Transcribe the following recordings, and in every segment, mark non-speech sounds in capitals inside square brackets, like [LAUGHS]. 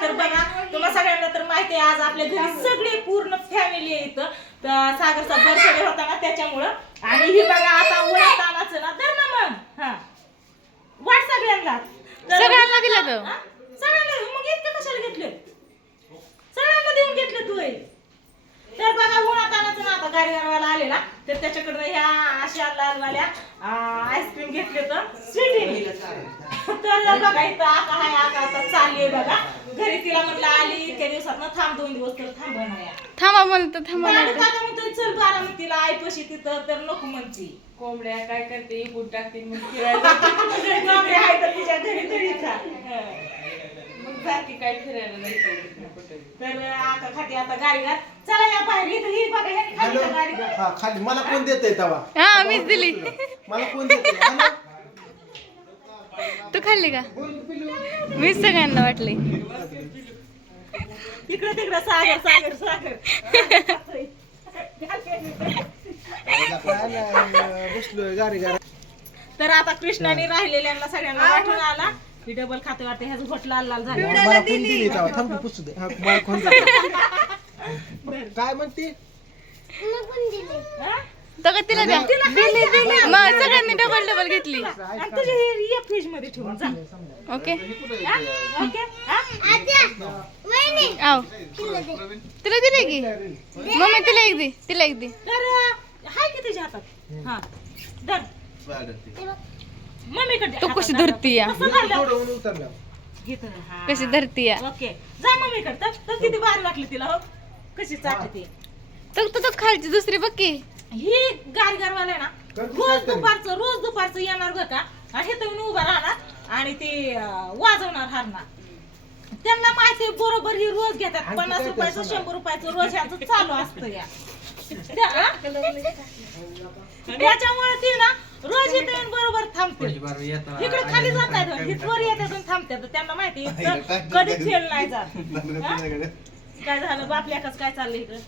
तर बघा तुम्हाला सगळ्यांना तर माहिती आहे आज आपल्या घरी सगळी पूर्ण फॅमिली आहे इथं. तर सागरचा बर्थडे होता ना त्याच्यामुळं. आणि ही बघा आता उन्हात तानाचं ना तर ना मग. हा. वाट सगळ्यांना. तर- सगळ्यांना दिलं तर. हा? सगळ्यांना मग इतके कशाला घेतले? सगळ्यांना देऊन घेतले तू हे. तर बघा उन्हात आणायचं ना आता गाडी गाडवाला आलेला. तर त्याच्याकडनं ह्या अशा लालवाल्या आईस्क्रीम घेतले तर स्वीट तर बघा इथं आका हाय आका आता चालली बघा. घरी तिला म्हटलं आली इतक्या दिवसात थांब दोन दिवस तर थांब नाही थांबा म्हणतो थांबा आणि म्हणतो. काका म्हणतोय चल बारामतीला आईपाशी तिथं तर नको म्हणती. कोंबड्या काय करते? इकून टाकते मग [LAUGHS] फिरायला. कोंबड्या आहे तर तिच्या घरी तरी खा हं. मग जाते काय फिरायला जायचं कुठे? तर आता खाती आता गाडी घात चला या बाहेर इथं ही बघा ह्यानी खाली हॅलो? गाडी हा खाली. मला कोण देतंय तवा? हा मीच दिली. मला कोण देतंय? तू खाल्ली का? मीच सगळ्यांना वाटले. तिकडे तिकडे सागर तर आता कृष्णाने राहिलेल्यांना सगळ्यांना वाटून आला. ही डबल खाते वाटते ह्याचं घोट लाल लाल झालं? [LAUGHS] काय म्हणते? हा? तर तिला द्या. दिली दिली. मग सगळ्यांनी डबल डबल घेतली. आणि तुझे हे ये फ्रीजमध्ये ठेवून जा. ओके. हा? ओके? हा? आव. तुला दिले की? मम्मी तिला एक दे तिला एक दे. तर हाय की तुझ्या हातात? हा. धर. मम्मीकडे तू कशी धरती या? हा. कशी धरती या? ओके. जा मम्मीकडे तर तर किती भारी वाटली तिला हो. कशी चाटते. तर तू तर खालची दुसरी बघ की. ही गाडी गारवाला ना रोज. दुपारचं रोज दुपारचं येणार बरं का आणि हे तर उभा राहणार आणि ते अं, वाजवणार हारणार. त्यांना माहिती आहे बरोबर ही रोज घेतात. आणखी पन्नास रुपयाचं? शंभर रुपयाचं रोज ह्यांचं चालू असतं या. त्या- हा? त्याच्यामुळे ती ना रोज इथे येऊन बरोबर थांबते. इकडे खाली जातात इथवर येतात आणि थांबतात. त्यांना माहिती आहे, इथं कधीच फेल नाही जात. [LAUGHS] हा? काय झालं? बापल्याकच काय चाललंय इकडं?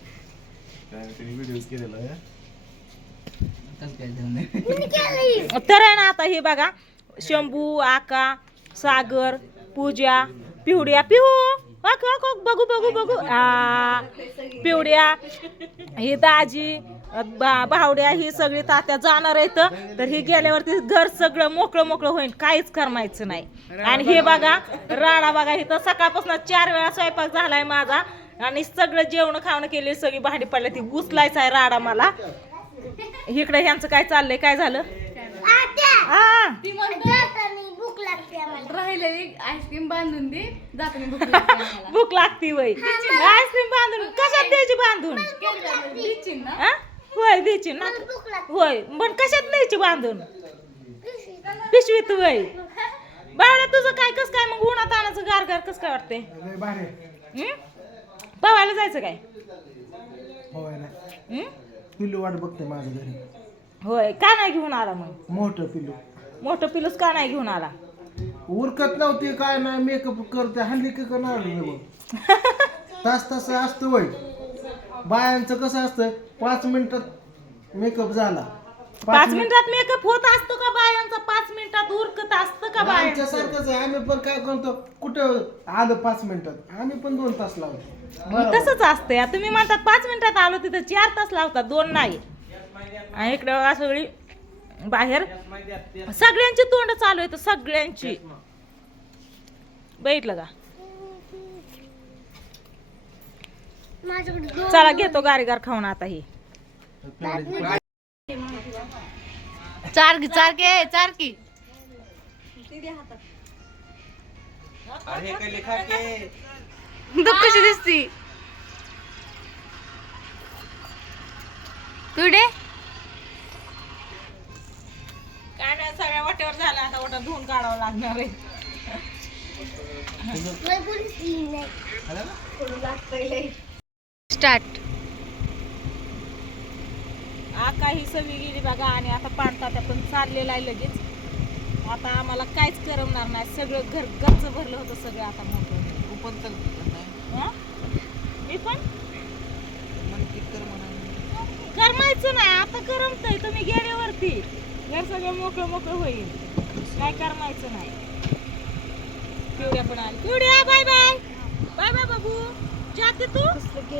तर आहे ना आता हे बघा शंभू आका सागर पूजा पिवड्या पिहू वाक वाक वाक, बघू बघू बघू. आ पिवड्या ही दाजी बा- भावड्या ही सगळी तात्या जाणार आहेत. तर ही गेल्यावरती घर सगळं मोकळं मोकळं होईल काहीच करमायचं नाही. आणि हे बघा राडा बघा इथं सकाळपासून चार वेळा स्वयंपाक झालाय माझा. आणि सगळं जेवण खावणं केली सगळी भांडी पडली ती. गुसलायचा आहे राडा मला. इकडे ह्यांचं काय चाललंय? काय झालं? हा. राहिलेली आईस्क्रीम बांधून दे जाताना भूक [LAUGHS] लागते आम्हाला. भूक लागती वय. आईस्क्रीम बांधून. कशात द्यायची बांधून? ना? हा? होय द्यायची ना? होय पण कशात न्यायची बांधून? पिशवीत. वय. [LAUGHS] बावड्या तुझं काय कस काय? मग उन्हात आणायचं गार गार कस काय वाटते लय भारी आहे. पवायला जायचं काय? होय ना हं? पिल्लू वाट बघते माझ्या घरी. होय का नाही घेऊन आला मग? मोठं पिल्लू. मोठं पिलूस का नाही घेऊन आला? उरकत नव्हती काय नाही मेकअप करते हल्ली का करणार नाही बघ. [LAUGHS] तास तास असतं वय. बायांचं कसं असतं पाच मिनिटात मेकअप झाला. पाच मिनिटात मेकअप होत असतो का बायांचा? पाच मिनिटात उरकत असतं का आमच्या बायांचं? सारखंच आहे. आम्ही पण काय करतो कुठं आलं पाच मिनिटात? आम्ही पण दोन तास लावतो. मग तसंच असतं या. तुम्ही म्हणतात पाच मिनिटात आलो तिथं चार तास लावतात दोन नाही. आणि इकडे बघा सगळी बाहेर. सगळ्यांची तोंड चालू आहेत सगळ्यांची. बघितलं का? चला घेतो गारीगार खाऊन आता ही. चार की चार की चार की. तू कशी दिसती? पिवडे काय नाही सगळ्या वाट्यावर झालं आता वाटा धुवून काढावं लागणार आहे. स्टार्ट आका ही सगळी गेली बघा आणि आता पाणतात पण चाललेला आहे लगेच. आता आम्हाला काहीच करमणार नाही. सगळं घर गच्च भरलं होतं सगळं आता मोठं. हं? मी पण? करमायचं नाही. आता करमतय. तुम्ही गेल्यावरती. घर सगळं मोकळं मोकळं होईल. काय करमायचं नाही. पिवड्या पण आली पिवड्या बाय बाय. जाते तू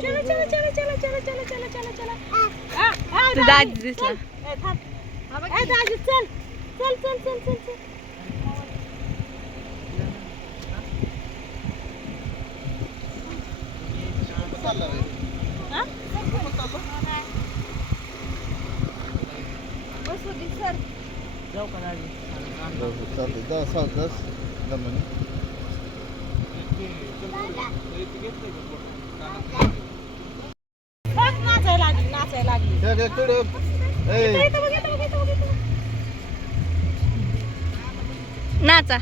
चला चला चला चला चला चला चला चला चला तुझा दाजी, दिसला. चल. ए, थांब. ए, दाजी, चल चल चल चल चल चल हा? जाऊ का दाजी चालतंय जा सावकाश दमाने बघ, नाचायला लागली नाचायला लागली घे, कडे. ए, इथं बघ, इथं बघ, इथं बघ, इथं बघ. नाचा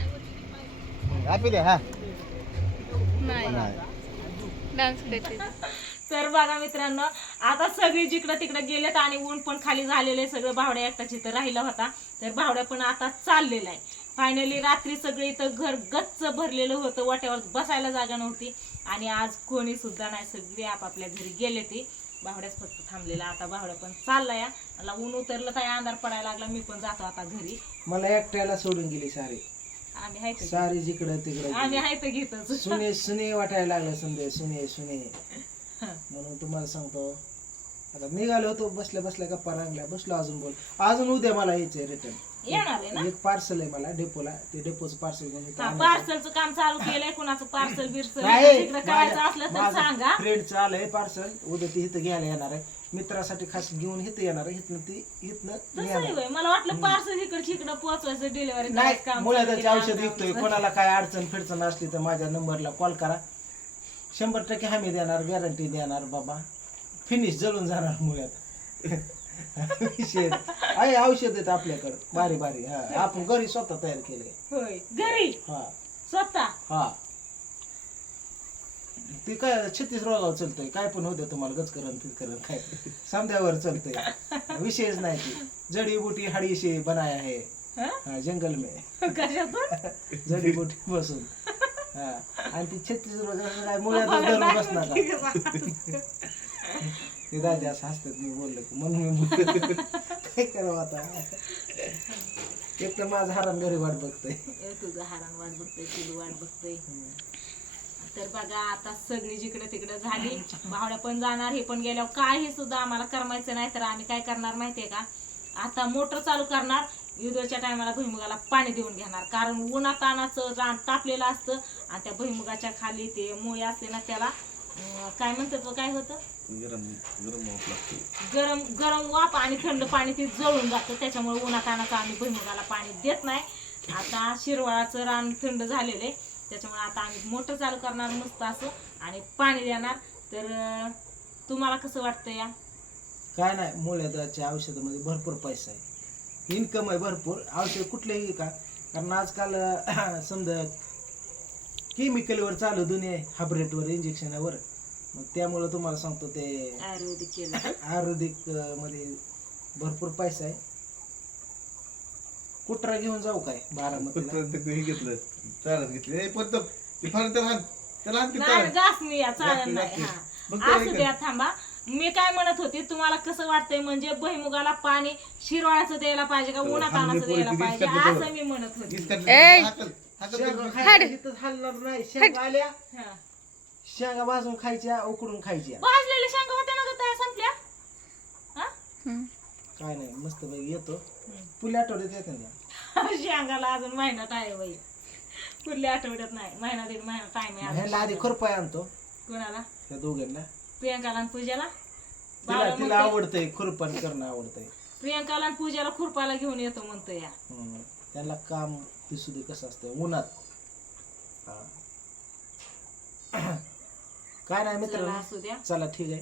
आपी दे, हा नाही नाही. डान्स करते तर बघा मित्रांनो आता सगळी जिकडं तिकडं गेलेत आणि ऊन पण खाली झालेले सगळं भावड्या एकटाच इथं राहिला होता तर भावड्या पण आता चाललेला आहे फायनली रात्री सगळे इथं घर गच्च भरलेलं होतं वाट्यावर बसायला जागा नव्हती आणि आज कोणी सुद्धा नाही सगळे आपापल्या घरी गेले ते भावड्याच फक्त थांबलेला आता भावड्या पण चाललाय. हा. मला ऊन उतरलं तर अंधार पडायला लागला मी पण जातो आता घरी. मला एकट्याला सोडून गेली सारी. आम्ही तर सारी जिकडं तिकडं आम्ही आहे तर घेतच. सुने सुने वाटायला लागलं समजे सुने सुने. म्हणून तुम्हाला सांगतो आता निघालो होतो बसल्या बसल्या गप्पा लागल्या बसलो अजून बोल. अजून उद्या मला यायचंय रिटर्न येणार आहे ना? एक पार्सल आहे मला डेपोला ते डेपोचं पार्सल. पार्सलचं काम चालू केलंय कुणाचं पार्सल बिर्सल तिकडं करायचं असलं तर सांगा. फ्रेंडचं आलंय पार्सल उद्या ती इथं घ्यायला येणार आहे. मित्रासाठी खास घेऊन इथं येणार आहे. इथनं ती इथनं मला वाटलं पार्सल इकडे इकडं पोहोचवायचं डिलिव्हरी नाही मुलाचं औषध विकतोय. कोणाला काय अडचण फिडचण असली तर माझ्या नंबरला कॉल करा. शंभर टक्के हमी देणार गॅरंटी देणार बाबा. फिनिश जळून जाणार मुळ्यात विषय आहे औषध आहेत आपल्याकडं. बारी बारी हा आपण घरी स्वतः तयार केले होय. घरी? हा. स्वतः? हा. ती काय छत्तीस रोगावर चालतंय. काय पण होतं तुम्हाला गचकरण फिरकरण काय. समद्यावर चालतंय. विषयच नाही ती. जडी बुटी हाडी से बनाया है? हं? जंगल में. जडी बुटी बसून. हा. आणि ती छत्तीस रोगाचं काय धरून बसणार ते दादा असं हसतात मी बोललो की म्हणून मी बोललो. काय करावं आता? एक तर माझं हरण घरी वाट बघतोय. ए, तुझं हारान वाट बघतोय तुझं वाट बघतोय. तर बघा आता सगळी जिकडे तिकडे झाली. भावड्या पण जाणार हे पण गेल्यावर काय हे सुद्धा आम्हाला करमायचं नाही तर आम्ही काय करणार माहितीये का? आता मोटर चालू करणार युद्धाच्या टायमाला भुईमुगाला पाणी देऊन घेणार. कारण उन्हा तानाचं रान तापलेलं असतं आणि त्या भुईमुगाच्या खाली ते मुळे असते ना त्याला काय म्हणतात काय होतं? गरम गरम वाफ लागते. गरम गरम वाफ आणि थंड पाणी ते जळून जातं. त्याच्यामुळे उन्हातानाचं आम्ही भुईमुगाला पाणी देत नाही. आता शिरवाळाचं रान थंड झालेलं आहे. त्याच्यामुळे आता आम्ही मोटर चालू करणार मस्त असं आणि पाणी देणार. तर तुम्हाला कसं वाटतं या? काय नाही मुळ्याच्या औषधामध्ये भरपूर पैसा आहे. इन्कम आहे भरपूर. औषध कुठलेही का कारण आजकाल समजा केमिकलवर चालू दुनिया आहे हायब्रेटवर इंजेक्शनावर मग त्यामुळं तुम्हाला सांगतो ते आयुर्वेदिक केलं [LAUGHS] आयुर्वेदिक अं, मध्ये भरपूर पैसा आहे. कुत्रा घेऊन जाऊ काय बारामतीला? पत्र ते हे घेतलं चालत घेतलं. ए पण तो- ते फार त्याला हाण त्याला हाण की नाही चालत. जास्त नाही या चालेल जास्त- नाही जास्त. मग हा काय असू कर? द्या थांबा. मी काय म्हणत होते तुम्हाला कसं वाटतंय म्हणजे भुईमुगाला पाणी शिरवाळाचं द्यायला पाहिजे का उन्हातानाचं द्यायला पोळी पाहिजे? असं मी म्हणत होते. ए! हाकल. शेंगा ते- खायला इथंच हलणार नाही शेंगा आल्या. हा. शेंगा भाजून खायच्या उकडून खायच्या. भाजलेल्या शेंगा होत्या ना त्या संपल्या? हा? काय नाही मस्त बाई येतो. पुढल्या आठवड्यात येते ना शेंगाला अजून महिन्यात आहे बाई. पुढल्या आठवड्यात नाही महिना दीड महिना टाइम आहे ह्याला आधी. खुरपाय आणतो. कोणाला? त्या दोघांना. प्रियंकाला आणि पूजाला? तिला तिला आवडतंय खुरपण करणं आवडतंय. प्रियंकाला आणि पूजाला खुरपाला घेऊन येतो म्हणतो या. त्यांना काम ते सुद्धा कसं असतं उन्हात. [CLEARS THROAT] काय नाही मित्र चला ठीक आहे.